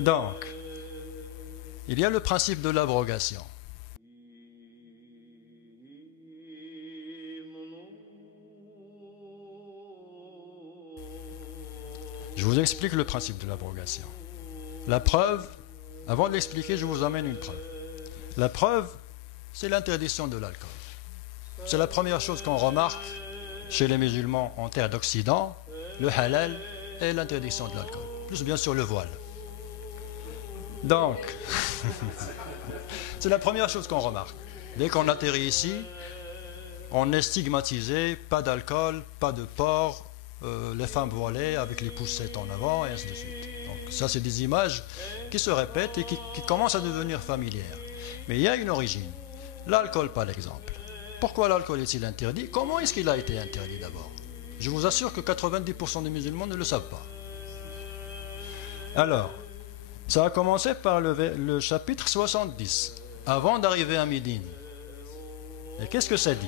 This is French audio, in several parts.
Donc, il y a le principe de l'abrogation. Je vous explique le principe de l'abrogation. La preuve, avant de l'expliquer, je vous amène une preuve. La preuve, c'est l'interdiction de l'alcool. C'est la première chose qu'on remarque chez les musulmans en terre d'Occident, le halal et l'interdiction de l'alcool. Plus bien sûr le voile. Donc, c'est la première chose qu'on remarque. Dès qu'on atterrit ici, on est stigmatisé, pas d'alcool, pas de porc, les femmes voilées avec les poussettes en avant et ainsi de suite. Donc ça, c'est des images qui se répètent et qui commencent à devenir familières. Mais il y a une origine. L'alcool, par exemple. Pourquoi l'alcool est-il interdit? Comment est-ce qu'il a été interdit d'abord? Je vous assure que 90% des musulmans ne le savent pas. Alors, ça a commencé par le chapitre 70, avant d'arriver à Médine. Et qu'est-ce que ça dit?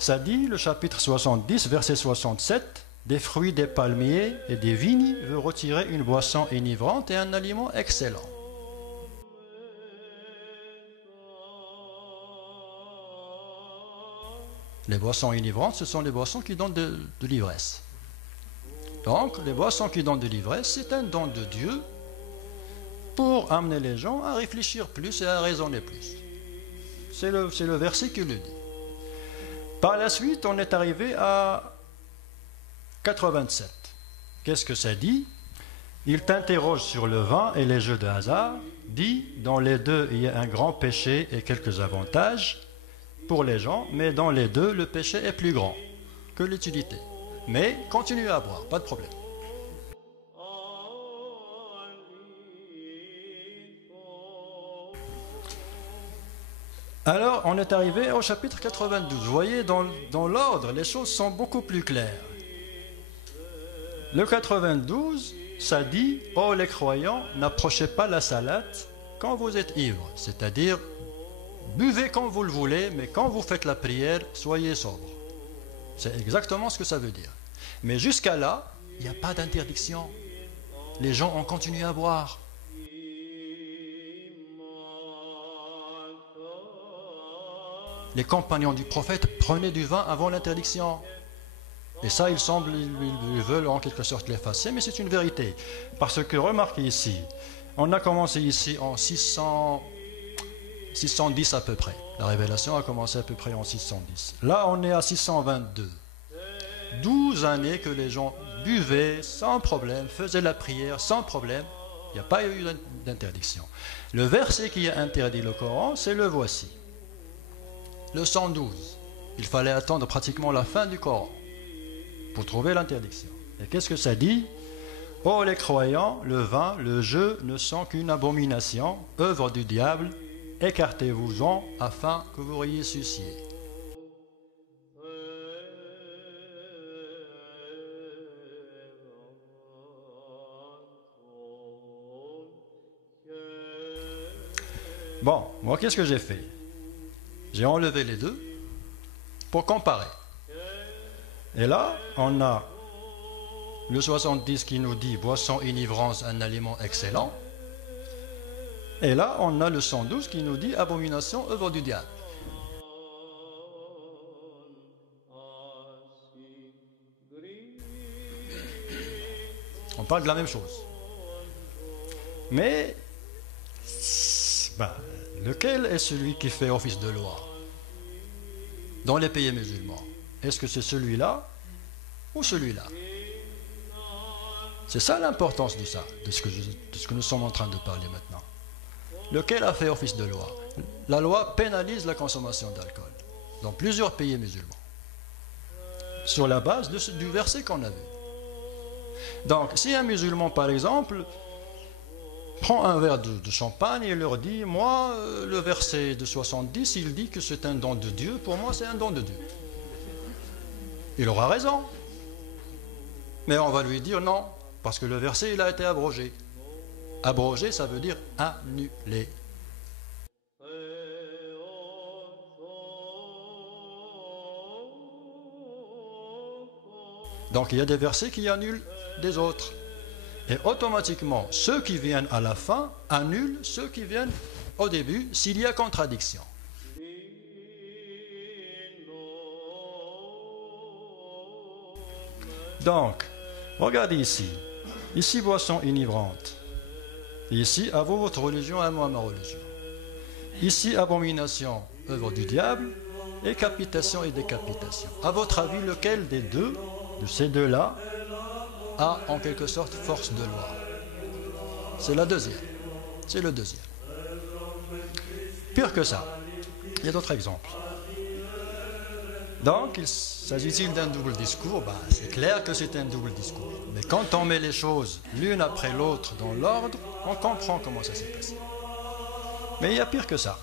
Ça dit, le chapitre 70, verset 67, des fruits des palmiers et des vignes veut retirer une boisson enivrante et un aliment excellent. Les boissons enivrantes, ce sont les boissons qui donnent de l'ivresse. Donc, les boissons qui donnent de l'ivresse, c'est un don de Dieu pour amener les gens à réfléchir plus et à raisonner plus. C'est le verset qui le dit. Par la suite, on est arrivé à 87. Qu'est-ce que ça dit? Il t'interroge sur le vin et les jeux de hasard, dit, dans les deux, il y a un grand péché et quelques avantages pour les gens, mais dans les deux, le péché est plus grand que l'utilité. Mais continuez à boire, pas de problème. Alors, on est arrivé au chapitre 92. Vous voyez, dans l'ordre, les choses sont beaucoup plus claires. Le 92, ça dit « Oh les croyants, n'approchez pas la salate quand vous êtes ivres. » C'est-à-dire, buvez quand vous le voulez, mais quand vous faites la prière, soyez sobre. C'est exactement ce que ça veut dire. Mais jusqu'à là, il n'y a pas d'interdiction. Les gens ont continué à boire. Les compagnons du prophète prenaient du vin avant l'interdiction. Et ça, il semble, ils veulent en quelque sorte l'effacer, mais c'est une vérité. Parce que remarquez ici, on a commencé ici en 610 à peu près. La révélation a commencé à peu près en 610. Là, on est à 622. 12 années que les gens buvaient sans problème, faisaient la prière sans problème. Il n'y a pas eu d'interdiction. Le verset qui a interdit le Coran, c'est le voici. Le 112. Il fallait attendre pratiquement la fin du Coran pour trouver l'interdiction. Et qu'est-ce que ça dit? Oh les croyants, le vin, le jeu ne sont qu'une abomination, œuvre du diable, écartez-vous-en afin que vous ressuscitiez. Bon, moi qu'est-ce que j'ai fait? J'ai enlevé les deux pour comparer. Et là, on a le 70 qui nous dit boisson enivrance, un aliment excellent. Et là, on a le 112 qui nous dit abomination, œuvre du diable. On parle de la même chose. Mais, lequel est celui qui fait office de loi dans les pays musulmans? Est-ce que c'est celui-là ou celui-là? C'est ça l'importance de ça, de ce que nous sommes en train de parler maintenant. Lequel a fait office de loi? La loi pénalise la consommation d'alcool dans plusieurs pays musulmans, sur la base du verset qu'on a vu. Donc, si un musulman, par exemple, prend un verre de champagne et leur dit, moi, le verset de 70, il dit que c'est un don de Dieu, pour moi c'est un don de Dieu. Il aura raison. Mais on va lui dire non, parce que le verset il a été abrogé. Abrogé, ça veut dire annulé. Donc il y a des versets qui annulent des autres. Et automatiquement, ceux qui viennent à la fin annulent ceux qui viennent au début s'il y a contradiction. Donc, regardez ici. Ici, boisson enivrante. Ici, à vous votre religion, à moi ma religion. Ici, abomination, œuvre du diable, et capitation et décapitation. À votre avis, lequel des deux, de ces deux-là, a en quelque sorte force de loi? C'est la deuxième. C'est le deuxième. Pire que ça, il y a d'autres exemples. Donc, il s'agit-il d'un double discours? C'est clair que c'est un double discours. Mais quand on met les choses l'une après l'autre dans l'ordre, on comprend comment ça s'est passé. Mais il y a pire que ça.